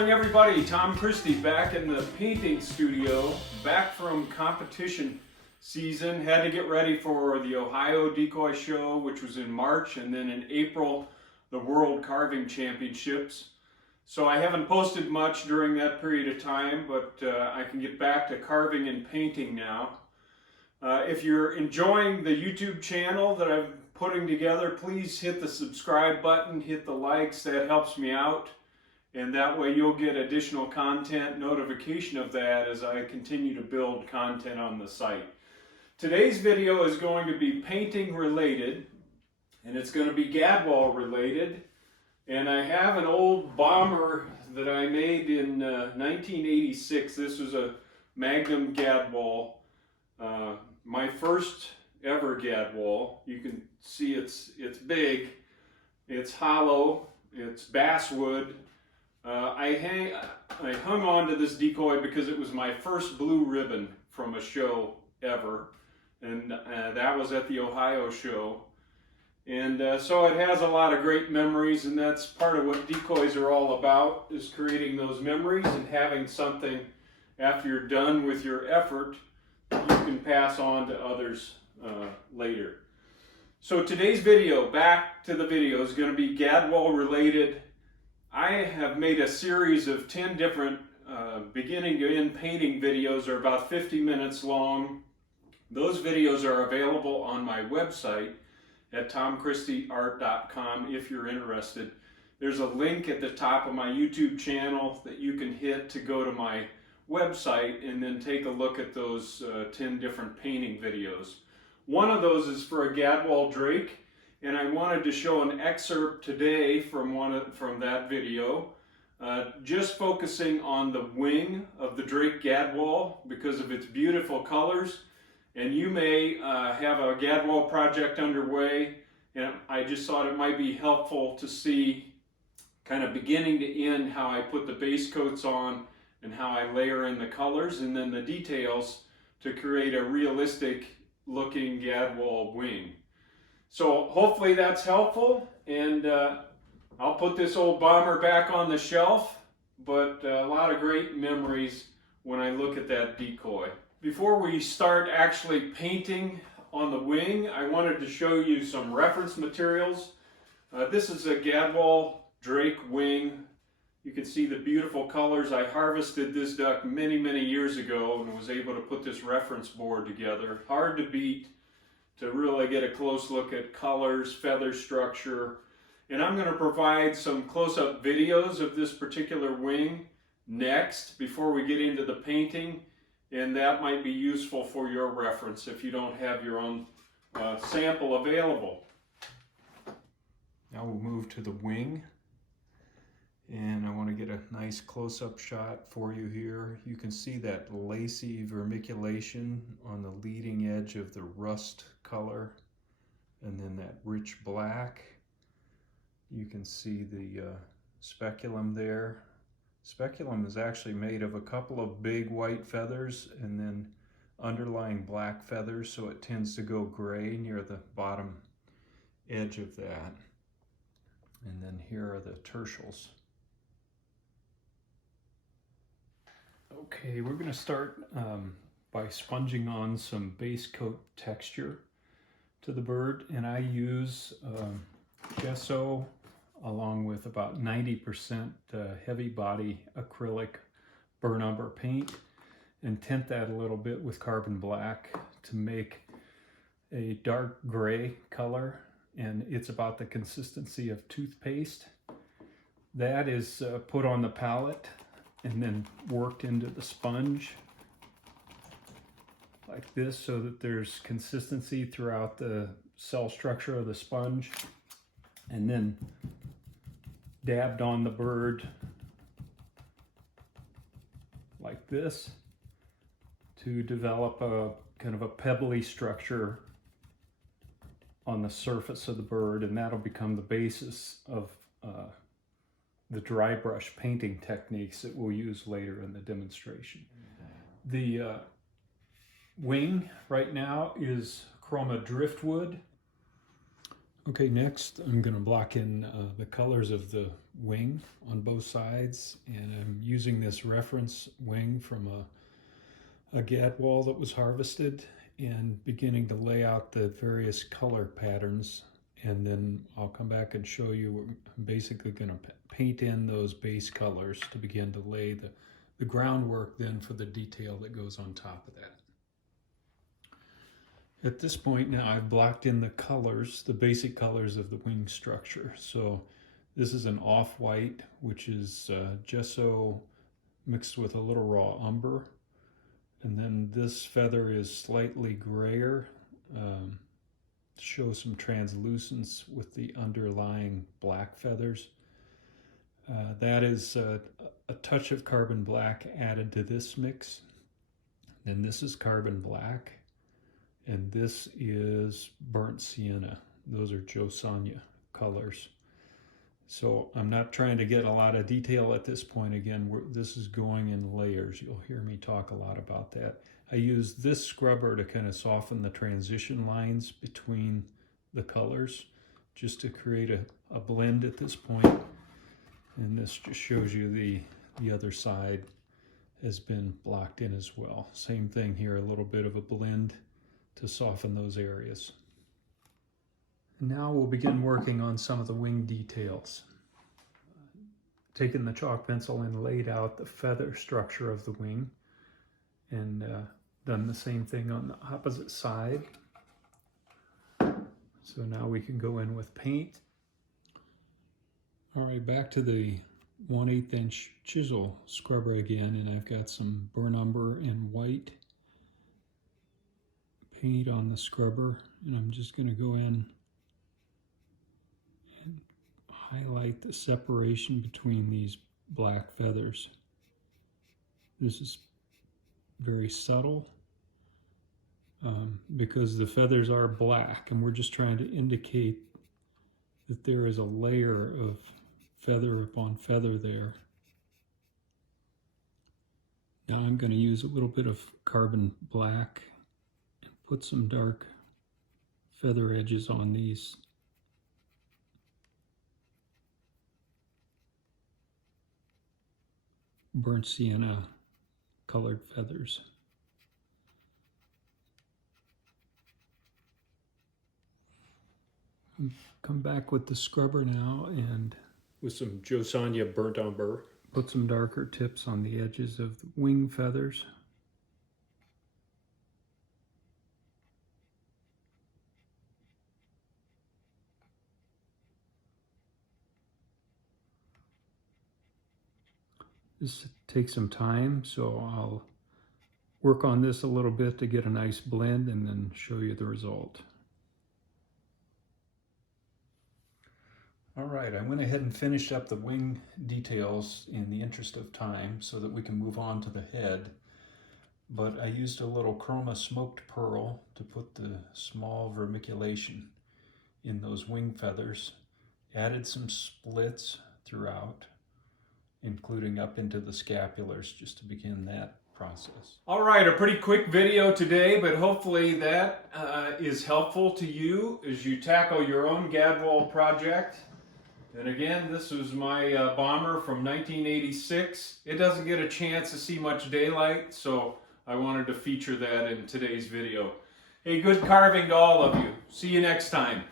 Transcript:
morning, everybody. Tom Christie back in the painting studio, back from competition season. Had to get ready for the Ohio Decoy Show, which was in March, and then in April, the World Carving Championships. So I haven't posted much during that period of time, but I can get back to carving and painting now. If you're enjoying the YouTube channel that I'm putting together, please hit the subscribe button, hit the likes, that helps me out. And that way you'll get additional content, notification of that as I continue to build content on the site. Today's video is going to be painting related, and it's going to be Gadwall related. And I have an old bomber that I made in 1986. This was a Magnum Gadwall, my first ever Gadwall. You can see it's big, it's hollow, it's basswood. I hung on to this decoy because it was my first blue ribbon from a show ever, and that was at the Ohio show. And so it has a lot of great memories, and that's part of what decoys are all about, is creating those memories and having something after you're done with your effort that you can pass on to others later. So today's video, back to the video, is going to be Gadwall related. I have made a series of 10 different beginning to end painting videos. They're about 50 minutes long. Those videos are available on my website at tomchristieart.com if you're interested. There's a link at the top of my YouTube channel that you can hit to go to my website and then take a look at those 10 different painting videos. One of those is for a Gadwall Drake, and I wanted to show an excerpt today from that video, just focusing on the wing of the Drake Gadwall because of its beautiful colors. And you may have a Gadwall project underway, and I just thought it might be helpful to see kind of beginning to end how I put the base coats on and how I layer in the colors and then the details to create a realistic looking Gadwall wing. So hopefully that's helpful, and I'll put this old bomber back on the shelf, but a lot of great memories when I look at that decoy. Before we start actually painting on the wing, I wanted to show you some reference materials. This is a Gadwall Drake wing. You can see the beautiful colors. I harvested this duck many, many years ago and was able to put this reference board together. Hard to beat, to really get a close look at colors, feather structure. And I'm going to provide some close-up videos of this particular wing next before we get into the painting, and that might be useful for your reference if you don't have your own sample available. Now we'll move to the wing, and I want to get a nice close-up shot for you here. You can see that lacy vermiculation on the leading edge of the rust color, and then that rich black. You can see the speculum there. Speculum is actually made of a couple of big white feathers and then underlying black feathers, so it tends to go gray near the bottom edge of that. And then here are the tertials. Okay, we're going to start by sponging on some base coat texture to the bird, and I use gesso along with about 90% heavy body acrylic burnt umber paint, and tint that a little bit with carbon black to make a dark gray color, and it's about the consistency of toothpaste. That is put on the palette and then worked into the sponge like this so that there's consistency throughout the cell structure of the sponge, and then dabbed on the bird like this to develop a kind of a pebbly structure on the surface of the bird, and that'll become the basis of the dry brush painting techniques that we'll use later in the demonstration. The wing right now is chroma driftwood. Okay, next I'm going to block in the colors of the wing on both sides, and I'm using this reference wing from a Gadwall that was harvested and beginning to lay out the various color patterns, and then I'll come back and show you. I'm basically going to paint in those base colors to begin to lay the groundwork then for the detail that goes on top of that. At this point now I've blocked in the colors, the basic colors of the wing structure. So this is an off-white, which is gesso mixed with a little raw umber. And then this feather is slightly grayer, show some translucence with the underlying black feathers. That is a touch of carbon black added to this mix. Then this is carbon black. And this is burnt sienna. Those are Joe Sonia colors. So I'm not trying to get a lot of detail at this point. Again, this is going in layers. You'll hear me talk a lot about that. I use this scrubber to kind of soften the transition lines between the colors, just to create a blend at this point. And this just shows you the other side has been blocked in as well. Same thing here, a little bit of a blend to soften those areas. Now we'll begin working on some of the wing details. Taken the chalk pencil and laid out the feather structure of the wing, and done the same thing on the opposite side. So now we can go in with paint. All right, back to the 1/8 inch chisel scrubber again, and I've got some burnt umber and white paint on the scrubber, and I'm just going to go in and highlight the separation between these black feathers. This is very subtle because the feathers are black, and we're just trying to indicate that there is a layer of feather upon feather there. Now I'm going to use a little bit of carbon black, put some dark feather edges on these. Burnt sienna colored feathers. Come back with the scrubber now, and with some Joe Sonia burnt umber, put some darker tips on the edges of the wing feathers. This takes some time, so I'll work on this a little bit to get a nice blend and then show you the result. All right, I went ahead and finished up the wing details in the interest of time so that we can move on to the head. But I used a little chroma smoked pearl to put the small vermiculation in those wing feathers. Added some splits throughout, including up into the scapulars, just to begin that process. All right, a pretty quick video today, but hopefully that is helpful to you as you tackle your own Gadwall project. And again, this was my bomber from 1986. It doesn't get a chance to see much daylight, so I wanted to feature that in today's video. Hey, good carving to all of you. See you next time.